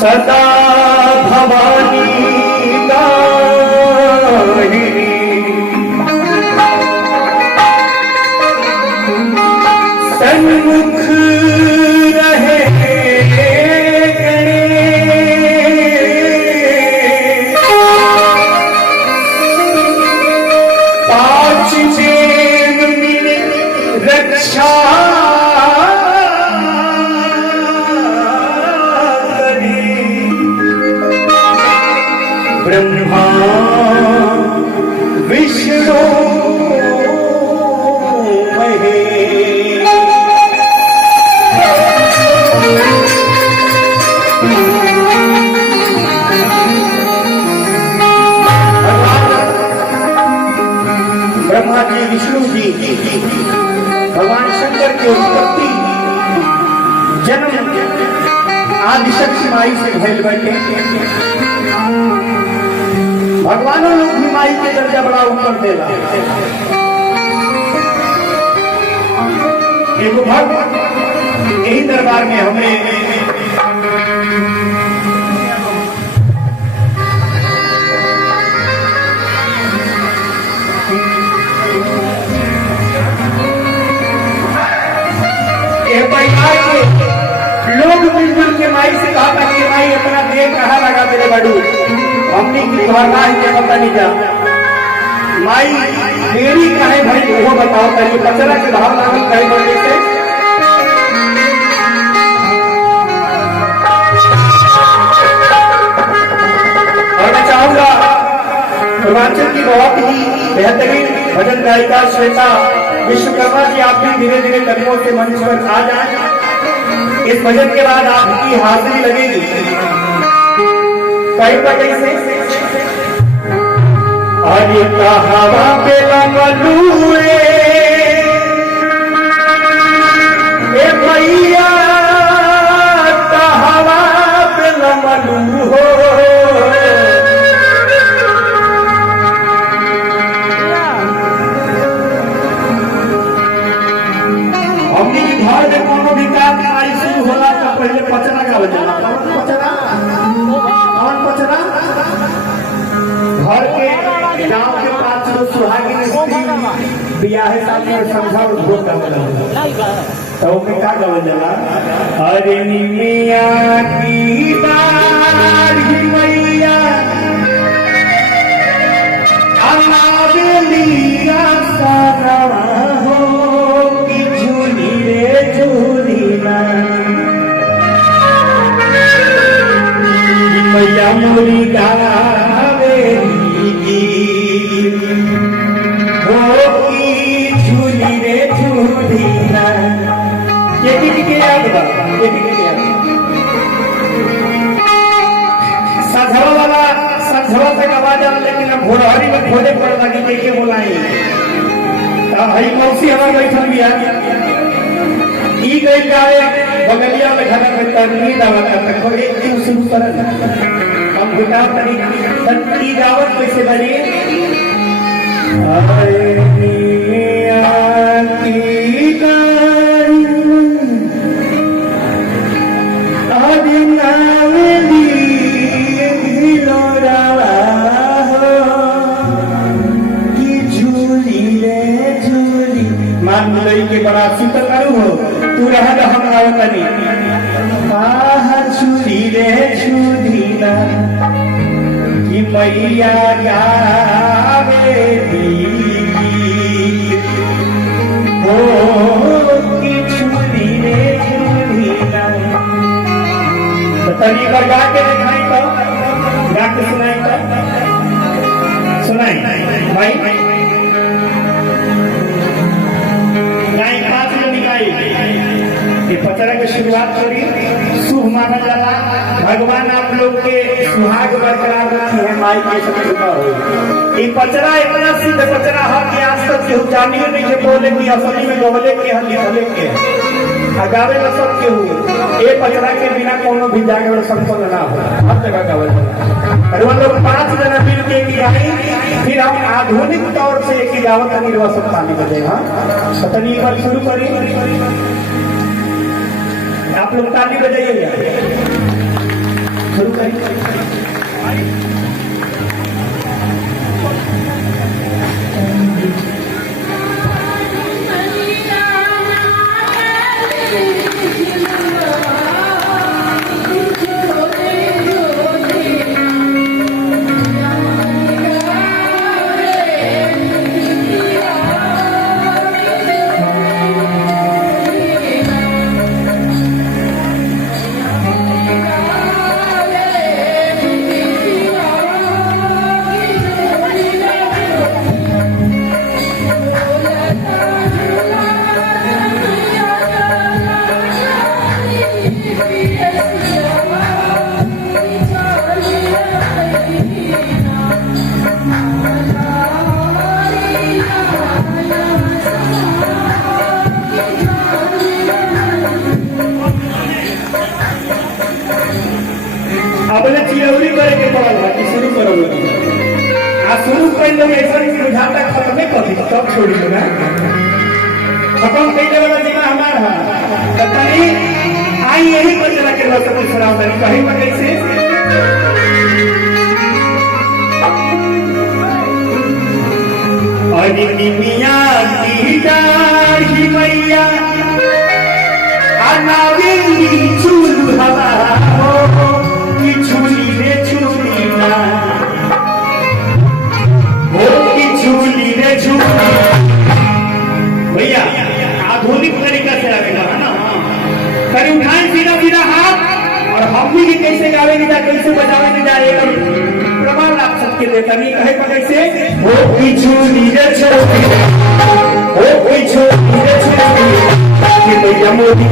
सदा भवानी दाहिनी सन्मुख रहे पांच देव मिले रक्षा ब्रह्मा विष्णु महेश। ब्रह्मा जी विष्णु जी भगवान शंकर की उत्पत्ति जन्म आदिशक्ति माई से भइल बैठे। भगवानों लोग भी माई के दर्जा बड़ा ऊपर देला। एगो भक्त यही दरबार में हमें लोग मिलजुल के माई से कहा था कि माई अपना देह कहाँ लगा मेरे बड़ू हमने की भावना है पता नहीं जा माई मेरी कहे भाई वो बताओ कहीं पचरा के भाव लागल कहीं बढ़ने से और मैं चाहूंगा पूर्वांचल की बहुत ही बेहतरीन भजन गायिका श्वेता विश्वकर्मा जी आप भी धीरे धीरे कदमों से मंच पर आ जाए। इस भजन के बाद आपकी हाजिरी लगेगी कहीं पर कैसे अरे हवा पे लमलुए ए भैया हवा पे लमलू हो हमने घर में कोनो भी काम आई शुरू होला तो पहले पचरा का बजाना पचरा कौन पचरा घर के गांव के पास जो सुहागिन स्त्री बियाह शादी में समझा उद्योग का तो में का गावल जाला अरे निमिया की बारी मैया अमावेलिया सारा हो की झूली रे झूली ना मैया मोरी गावे झूली रे झूली ना के याद बा साझवा वाला साझवा तक आवाज आ लेकिन अब घोड़हरी में खोदे पड़ लगी के बोलाई तब भाई मौसी हमार बैठल बिया ई गई गावे बगलिया में घर में तरनी दावा करता को एक दिन शुरू करत हम बिताव तरी तरी गावत कैसे बनी अरे मिया की गाड़ी आदि नावेली भिलोरा की झूली रे झूली मान लई के बड़ा सुंदर करू हो तू रह हम आवतनी आहा झूली रे झूली ना कि मैया गावे हो कि झूली रे झूली ना तनी पर गा के दिखाई तो गा के सुनाई तो सुनाई भाई गाई 5 मिनट गाई ये पचरा की शुरुआत करी शुभ माना जाला भगवान आप लोग के सुहाग बरकरार रखी है माई के सब कृपा हो। ये पचरा इतना सिद्ध पचरा है कि आज तक केहू जानियो नहीं के बोले कि असली में गवले के है लिखले के गावे में सब केहू ए पचरा के बिना कोनो भी जागे संपन्न ना हो हर जगह गावे और हम लोग 5 जना मिल के एक गाई, फिर हम आधुनिक तौर से एक गावत निर्वा सब पानी बजेगा। तो तनी एक बार शुरू करिए, आप लोग ताली बजाइएगा, शुरू करिए। अपने चिरौरी करे के पड़ल बा कि शुरू करो आ शुरू कर लो ऐसा नहीं बुझाता खत्म नहीं कर दी तब छोड़ी लो ना खत्म कइले वाला जीवन हमार है। तो तनी आई यही बचला के लोग सब सुनाओ तनी कहीं पर कैसे अजी मियां की डाढ़ी मैया अनावेली चूल हवा छुली रे छुली ना वो की छुली रे छुली भैया आधुनिक तरीका से आगे है ना। कहीं उठाएं सीधा सीधा हाथ और हम भी कैसे गावेंगे जा कैसे बजावेंगे जा एक प्रमाण आप सबके देता नहीं कहे पर कैसे वो की छुली रे छुली वो की छुली रे छुली कि भैया मोदी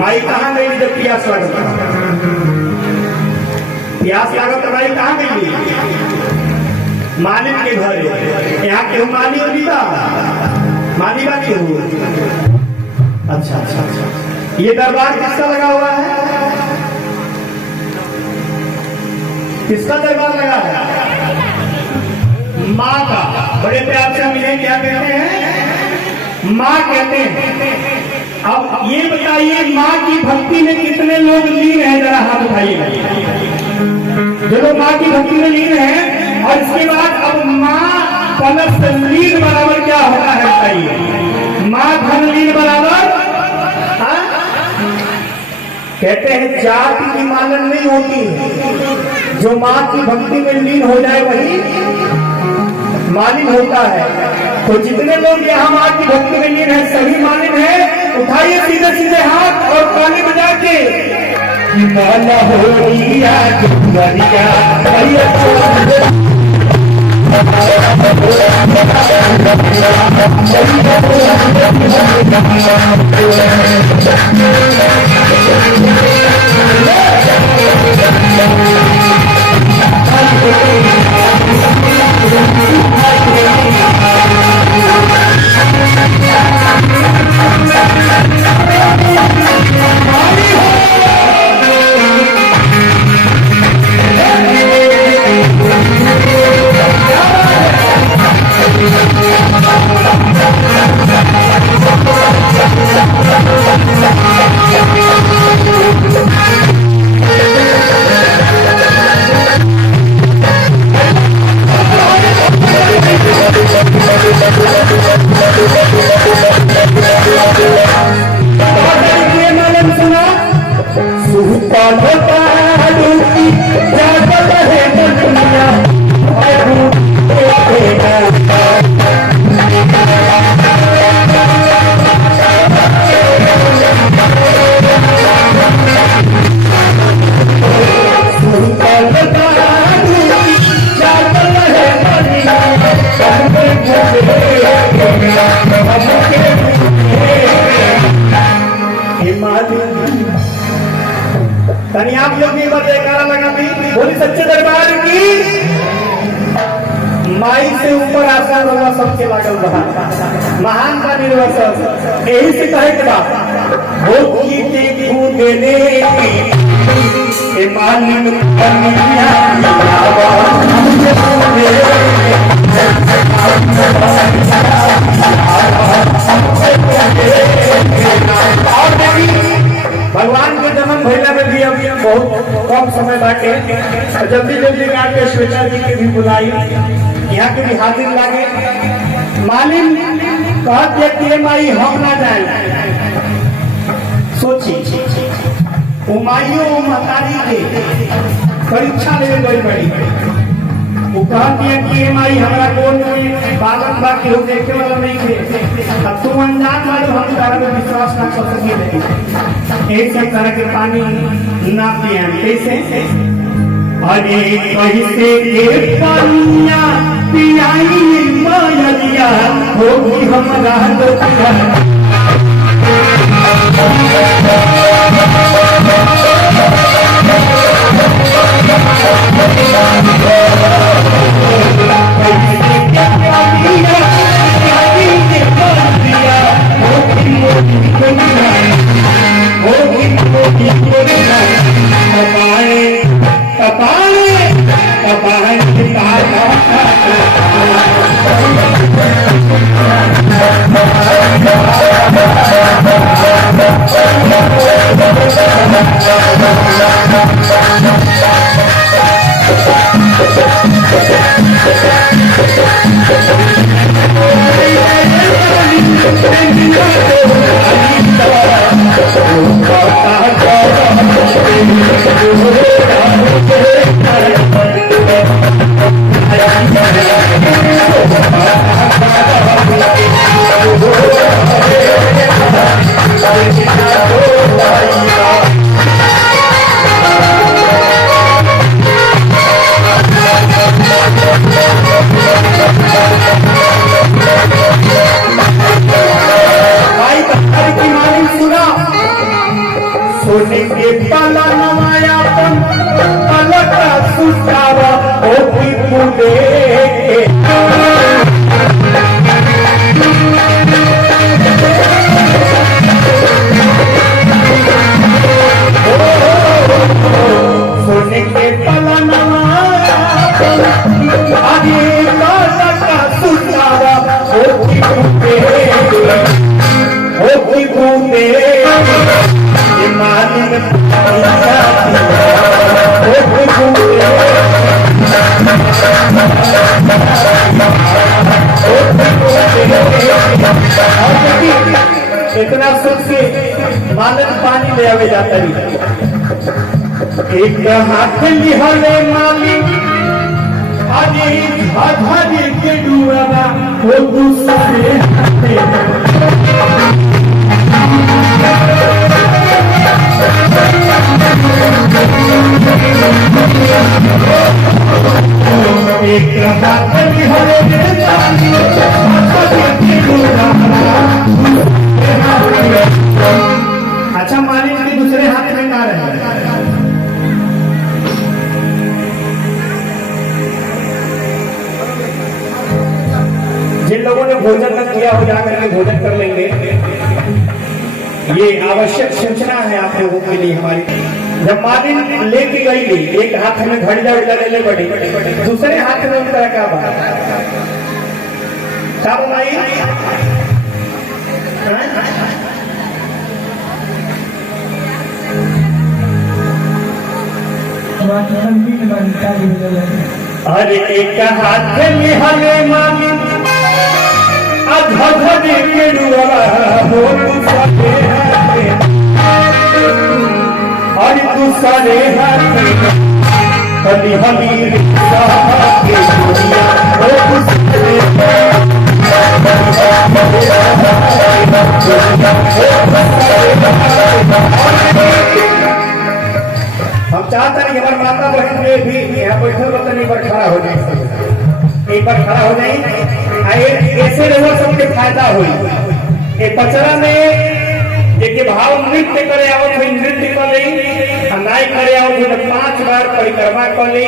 माई कहाँ गई जब प्यास लगा प्यास लगा तो माई कहाँ गई मालिक के घर यहाँ के माली होगी था माली बानी हो। अच्छा अच्छा अच्छा ये दरबार किसका लगा हुआ है किसका दरबार लगा है माँ का। बड़े प्यार से हम इन्हें क्या कहते हैं माँ कहते हैं। अब ये बताइए माँ की भक्ति में कितने लोग लीन हैं जरा हाथ उठाइए जो लोग माँ की भक्ति में लीन हैं। और इसके बाद अब माँ प्लस लीन बराबर क्या होता है बताइए माँ धन लीन बराबर कहते हैं जाति की मालन नहीं होती है जो माँ की भक्ति में लीन हो जाए वही मालिन होता है। तो जितने लोग यहाँ माँ की भक्ति में लीन है सभी मालिन है। उठाइए सीधे सीधे हाथ और ताली बजा के माला हो तनी आप लोग भी बात जयकारा लगा दी बोली सच्चे दरबार की माई से ऊपर आसान होगा सबके लागल बहा महान का निर्वसन यही से कहे के बात हो की देखू देने के मालिक कन्या भगवान के जन्म भैया में भी अभी बहुत कम समय बाटे जल्दी जल्दी के श्वेता जी के भी बुलाई यहाँ के भी हाजिर लागे मालिन कहते कि माई हम ना जाए सोची उमाइयो मतारी के परीक्षा ले गई बड़ी वो कहती है कि माई हमारा कौन में बालक बा के देखे वाला नहीं थे अब तुम अनजान वाले हम तारा में विश्वास ना कर सके नहीं एक से तरह के पानी ना पिए कैसे अरे कैसे के पानिया पियाई मायलिया होगी हमारा लोग सोने के पाला नवाया पलक सुतावा होती पुले सोने के पाला नवाया आगे पलक सुतावा होती पुले इतना सुख से मालिक पानी ले आवे जाता है एक हाथ लिहले मालिक आगे आधारी के डूबा वो दूसरे एक हाथ में हरे चांदी अच्छा मालिक के दूसरे हाथ में ना रहे जिन लोगों ने भोजन न किया हो जाकर के भोजन कर लेंगे। ये आवश्यक सूचना है आप लोगों के लिए हमारी। जब मालिन लेके गई एक हाथ में घड़िया उड़िया ले ले बड़ी दूसरे हाथ में उनका क्या बात क्या बनाई अरे एक हाथ में हले मामी अधे के हो और दूसरे हाथ हली हली हम चाहते हैं कि हमारे माता बहन में भी यहाँ बैठे बर्तन एक बार खड़ा हो जाए एक बार खड़ा हो जाए ऐसे लोगों सबके फायदा हुई एक पचरा में एक भाव नृत्य करे आवत हुई नृत्य कर ली नाई करे आवत हुई 5 बार परिक्रमा कर ली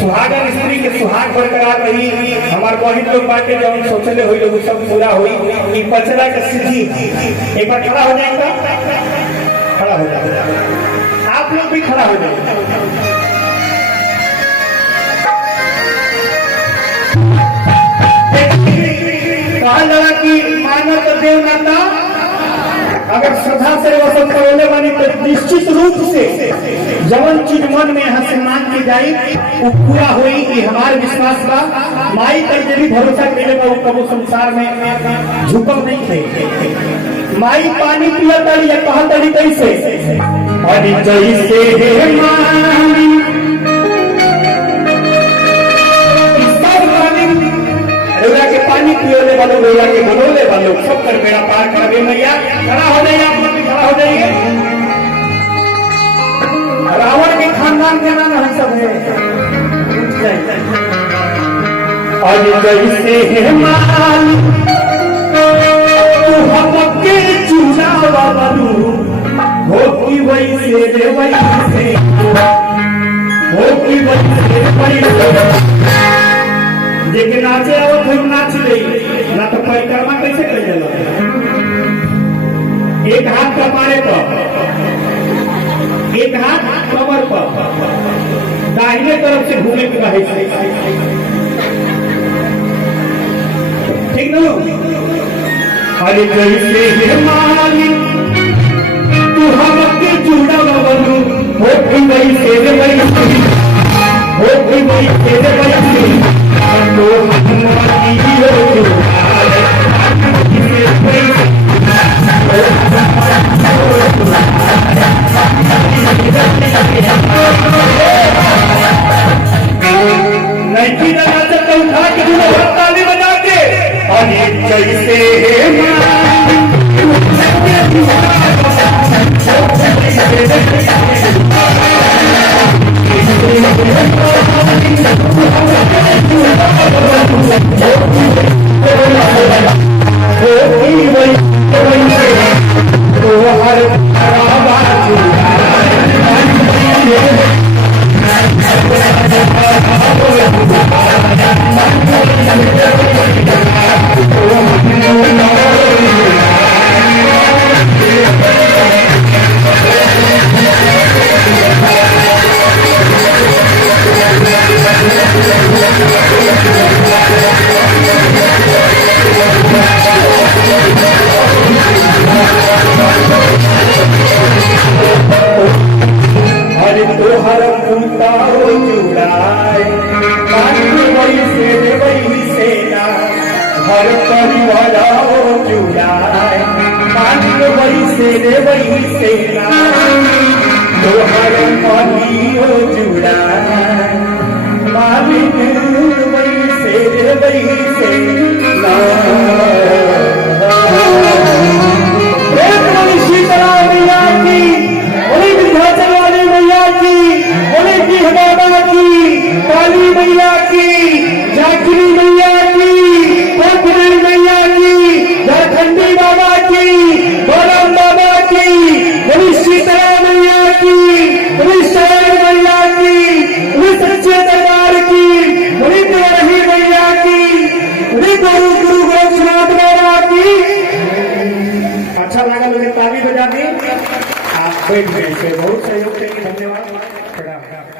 सुहागन स्त्री के सुहाग बरकरार रही हमारे बहिन लोग बाटे जब सोचले हुई लोग सब पूरा हुई पचरा के सिद्धि एक बार खड़ा हो जाएगा खड़ा हो जाएगा आप लोग भी खड़ा हो जाए कहा जरा कि मानव देवनाता अगर श्रद्धा से वसंत करोले बनी तो निश्चित रूप से जवन चीज मन में यहाँ से मांग की जाए वो पूरा हुई ये हमारे विश्वास का माई पर जब भी भरोसा करेगा वो कबो संसार में झुकम नहीं थे माई पानी पिया तड़ी या कहा तड़ी कैसे अरे जैसे लोला के पानी पियोले वालों लोला के बनोले वालों सब कर बेड़ा पार कर गए मैया खड़ा हो जाइए आप लोग खड़ा हो जाइए रावण के खानदान के नाम हम सब है और जैसे है माल तू हमके चूना बाबू हो की वैसे रे वैसे हो की वैसे वैसे लेकिन नाचे आवत हुई नाच रही ना तो परिक्रमा कैसे कर जाला एक हाथ कपारे पर एक हाथ कमर पर दाहिने तरफ से घूमे के रहे ठीक ना अरे जैसे माली तू हमके जुड़ा बनू हो गई वैसे रे वैसे हो गई वैसे रे वैसे नहीं लगा सकता उठा के ताली बजा के और जैसे काली मैया की बैठ गए थे। बहुत सहयोग के लिए धन्यवाद, प्रणाम।